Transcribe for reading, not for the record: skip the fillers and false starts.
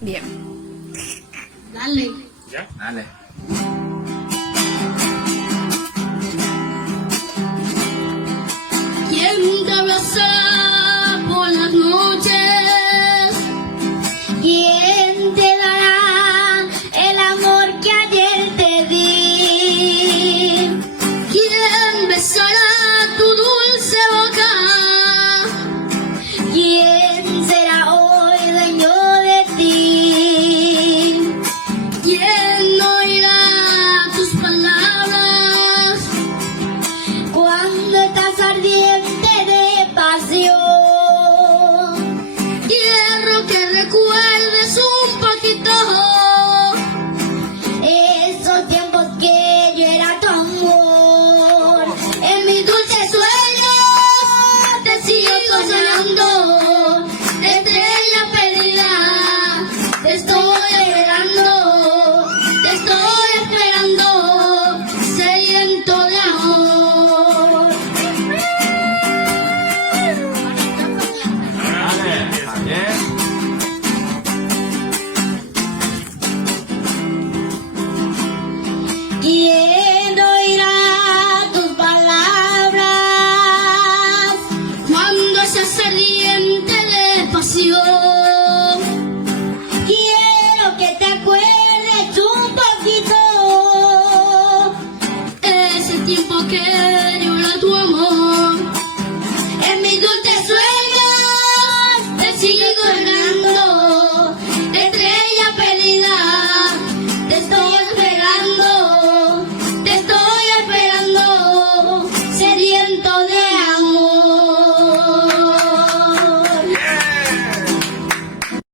Bien. Dale. ¿Ya? Dale. ¿Quién te abrazará por las noches? ¿Quién te dará el amor que ayer te di? ¿Quién besará tu dulce boca? ¿Quién será hoy dueño de ti? ¿Quién oirá tus palabras cuando estás ardiente de pasión? Quiero que recuerdes un poquito esos tiempos que yo era tu amor. En mis dulces sueños te sigo soñando, estrella perdida, te estoy